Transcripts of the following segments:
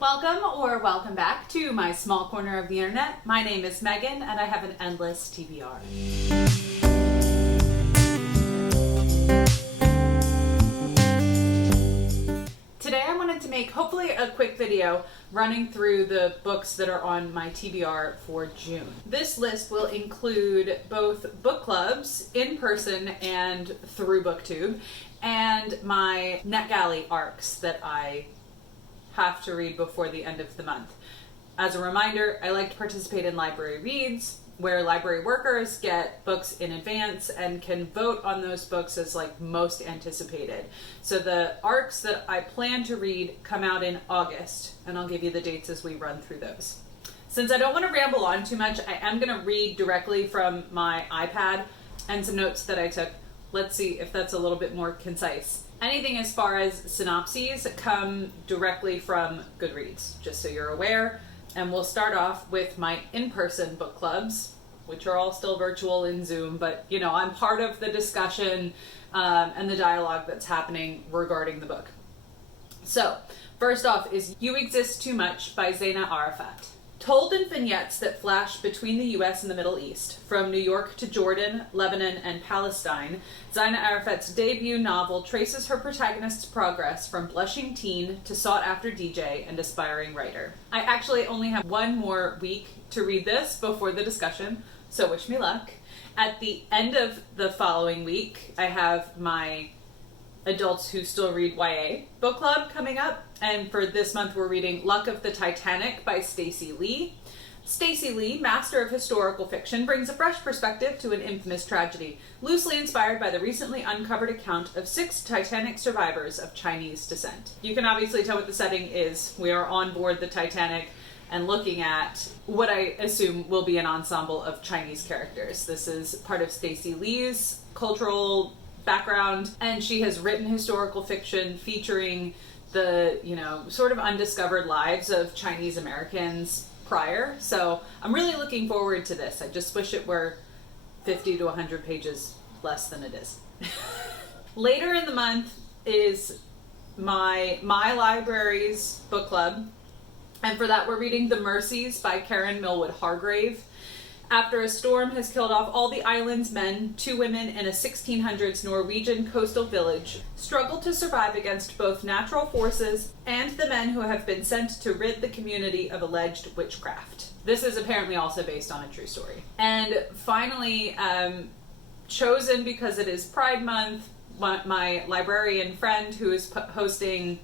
Welcome or welcome back to my small corner of the internet. My name is Megan and I have an endless TBR. Today I wanted to make hopefully a quick video running through the books that are on my TBR for June. This list will include both book clubs in person and through BookTube and my NetGalley arcs that I have to read before the end of the month. As a reminder, I like to participate in library reads where library workers get books in advance and can vote on those books as like most anticipated. So the arcs that I plan to read come out in August, and I'll give you the dates as we run through those. Since I don't want to ramble on too much, I am going to read directly from my iPad and some notes that I took. Let's see if that's a little bit more concise. Anything as far as synopses come directly from Goodreads, just so you're aware. And we'll start off with my in-person book clubs, which are all still virtual in Zoom, but you know, I'm part of the discussion and the dialogue that's happening regarding the book. So, first off is You Exist Too Much by Zaina Arafat. Told in vignettes that flash between the US and the Middle East, from New York to Jordan, Lebanon, and Palestine, Zaina Arafat's debut novel traces her protagonist's progress from blushing teen to sought-after DJ and aspiring writer. I actually only have one more week to read this before the discussion, so wish me luck. At the end of the following week, I have my Adults Who Still Read YA book club coming up, and for this month we're reading Luck of the Titanic by Stacey Lee. Stacey Lee, master of historical fiction, brings a fresh perspective to an infamous tragedy, loosely inspired by the recently uncovered account of 6 Titanic survivors of Chinese descent. You can obviously tell what the setting is. We are on board the Titanic and looking at what I assume will be an ensemble of Chinese characters. This is part of Stacey Lee's cultural background, and she has written historical fiction featuring the, sort of undiscovered lives of Chinese Americans prior. So I'm really looking forward to this. I just wish it were 50 to 100 pages less than it is. Later in the month is my library's book club, and for that we're reading The Mercies by Millwood Hargrave. After a storm has killed off all the island's men, 2 women in a 1600s Norwegian coastal village struggle to survive against both natural forces and the men who have been sent to rid the community of alleged witchcraft. This is apparently also based on a true story. And finally, chosen because it is Pride Month, my librarian friend who is hosting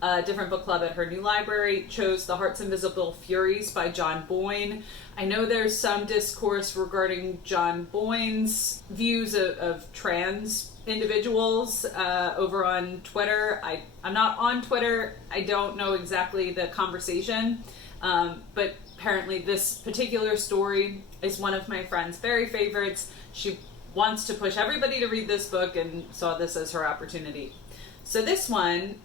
a different book club at her new library chose The Heart's Invisible Furies by John Boyne. I know there's some discourse regarding John Boyne's views of trans individuals over on Twitter. I'm not on Twitter. I don't know exactly the conversation, but apparently this particular story is one of my friend's very favorites. She wants to push everybody to read this book and saw this as her opportunity. So this one,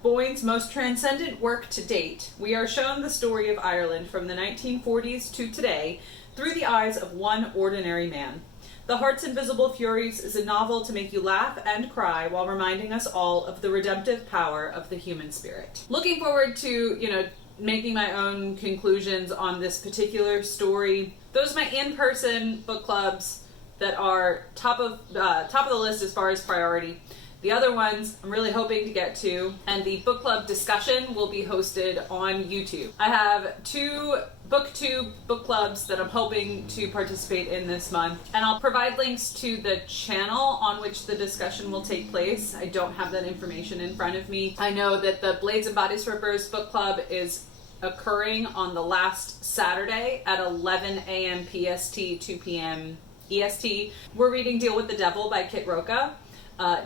Boyne's most transcendent work to date, we are shown the story of Ireland from the 1940s to today through the eyes of one ordinary man. The Heart's Invisible Furies is a novel to make you laugh and cry while reminding us all of the redemptive power of the human spirit. Looking forward to, making my own conclusions on this particular story. Those are my in-person book clubs that are top of the list as far as priority. The other ones I'm really hoping to get to, and the book club discussion will be hosted on YouTube. I have 2 BookTube book clubs that I'm hoping to participate in this month, and I'll provide links to the channel on which the discussion will take place. I don't have that information in front of me. I know that the Blades and Body Strippers book club is occurring on the last Saturday at 11 a.m. PST, 2 p.m. EST. We're reading Deal with the Devil by Kit Rocha.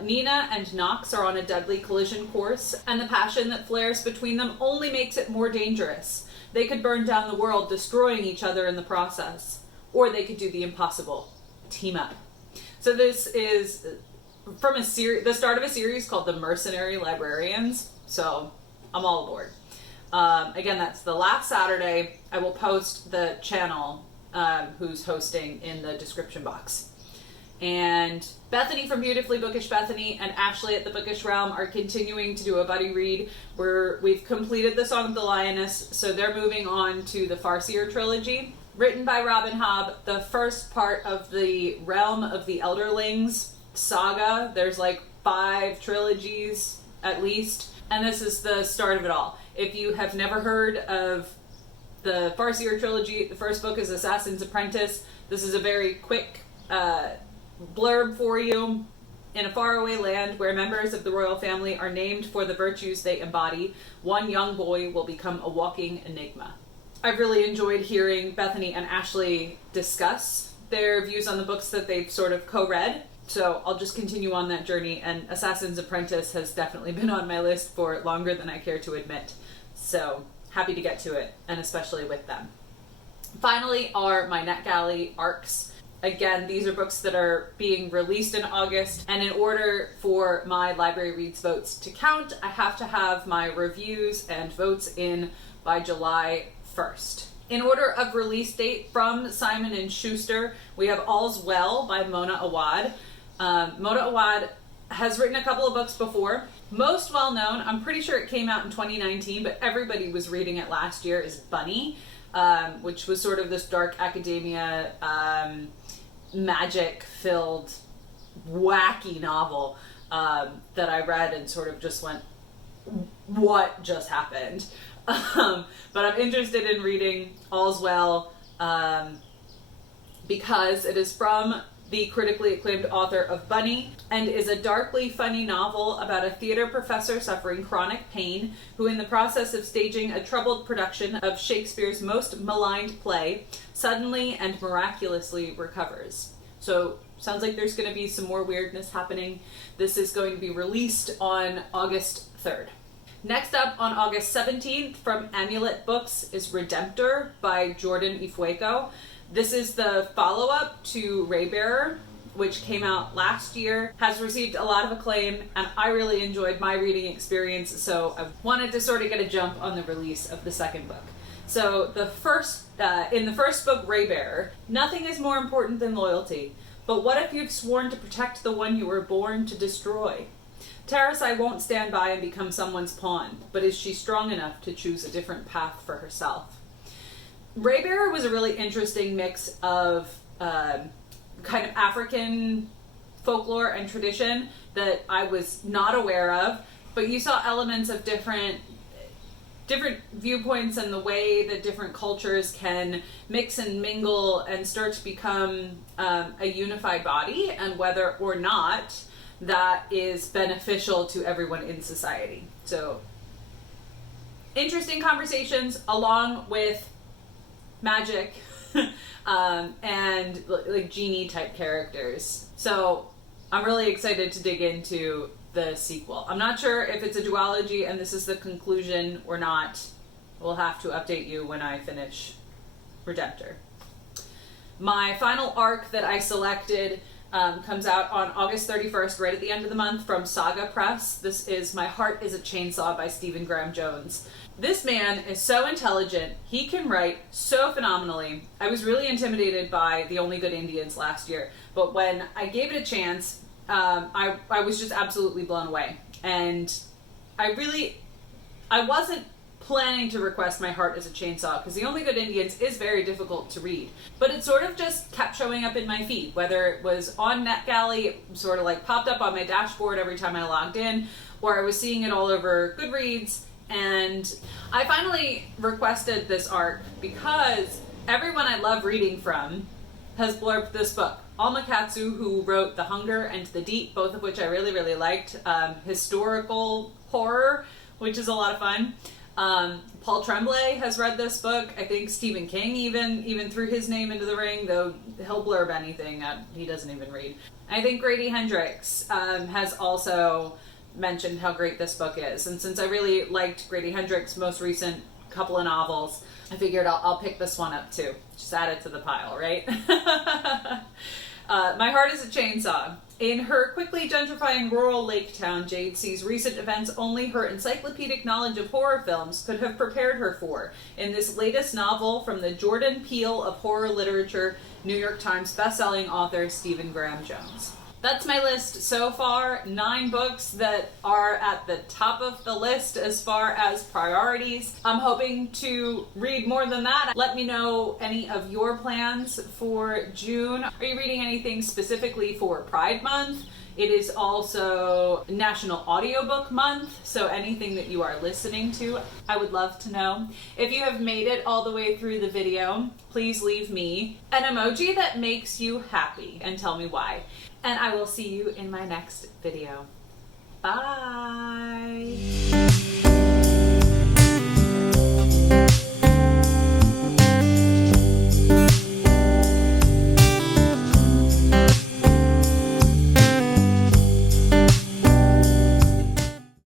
Nina and Knox are on a deadly collision course, and the passion that flares between them only makes it more dangerous. They could burn down the world, destroying each other in the process. Or they could do the impossible. Team up. So this is from the start of a series called The Mercenary Librarians, so I'm all aboard. Again, that's the last Saturday. I will post the channel who's hosting in the description box. And Bethany from Beautifully Bookish Bethany and Ashley at the Bookish Realm are continuing to do a buddy read where we've completed the Song of the Lioness, so they're moving on to the Farseer trilogy. Written by Robin Hobb, the first part of the Realm of the Elderlings saga. There's like 5 trilogies at least, and this is the start of it all. If you have never heard of the Farseer trilogy, the first book is Assassin's Apprentice. This is a very quick blurb for you. In a faraway land where members of the royal family are named for the virtues they embody, one young boy will become a walking enigma. I've really enjoyed hearing Bethany and Ashley discuss their views on the books that they've sort of co-read. So I'll just continue on that journey, and Assassin's Apprentice has definitely been on my list for longer than I care to admit. So happy to get to it, and especially with them. Finally are my NetGalley arcs. Again, these are books that are being released in August, and in order for my Library Reads votes to count, I have to have my reviews and votes in by July 1st. In order of release date from Simon & Schuster, we have All's Well by Mona Awad. Mona Awad has written a couple of books before. Most well known, I'm pretty sure it came out in 2019, but everybody was reading it last year, is Bunny, which was sort of this dark academia, magic-filled, wacky novel that I read and sort of just went, what just happened? But I'm interested in reading All's Well because it is from the critically acclaimed author of Bunny and is a darkly funny novel about a theater professor suffering chronic pain who, in the process of staging a troubled production of Shakespeare's most maligned play, suddenly and miraculously recovers. So sounds like there's going to be some more weirdness happening. This is going to be released on August 3rd. Next up on August 17th from Amulet Books is Redemptor by Jordan Ifueko. This is the follow-up to Raybearer, which came out last year, has received a lot of acclaim, and I really enjoyed my reading experience, so I wanted to sort of get a jump on the release of the second book. So in the first book, Raybearer, nothing is more important than loyalty. But what if you've sworn to protect the one you were born to destroy? Tarasai won't stand by and become someone's pawn, but is she strong enough to choose a different path for herself? Raybearer was a really interesting mix of kind of African folklore and tradition that I was not aware of, but you saw elements of different viewpoints and the way that different cultures can mix and mingle and start to become a unified body, and whether or not that is beneficial to everyone in society. So interesting conversations along with magic and like genie type characters. So I'm really excited to dig into the sequel. I'm not sure if it's a duology and this is the conclusion or not. We'll have to update you when I finish Redemptor. My final arc that I selected comes out on August 31st, right at the end of the month, from Saga Press. This is My Heart is a Chainsaw by Stephen Graham Jones. This man is so intelligent. He can write so phenomenally. I was really intimidated by The Only Good Indians last year, but when I gave it a chance, I was just absolutely blown away. And I wasn't planning to request My Heart is a Chainsaw because The Only Good Indians is very difficult to read, but it sort of just kept showing up in my feed, whether it was on NetGalley, it sort of like popped up on my dashboard every time I logged in, or I was seeing it all over Goodreads. And I finally requested this arc because everyone I love reading from has blurbed this book. Alma Katsu, who wrote The Hunger and The Deep, both of which I really, really liked. Historical horror, which is a lot of fun. Paul Tremblay has read this book. I think Stephen King even threw his name into the ring, though he'll blurb anything he doesn't even read. I think Grady Hendrix has also mentioned how great this book is. And since I really liked Grady Hendrix's most recent couple of novels, I figured I'll pick this one up too. Just add it to the pile, right? My Heart is a Chainsaw In her quickly gentrifying rural lake town, Jade sees recent events only her encyclopedic knowledge of horror films could have prepared her for in this latest novel from the Jordan Peele of horror literature, New York Times bestselling author Stephen Graham Jones. That's my list so far. 9 books that are at the top of the list as far as priorities. I'm hoping to read more than that. Let me know any of your plans for June. Are you reading anything specifically for Pride Month? It is also National Audiobook Month, so anything that you are listening to, I would love to know. If you have made it all the way through the video, please leave me an emoji that makes you happy and tell me why. And I will see you in my next video. Bye!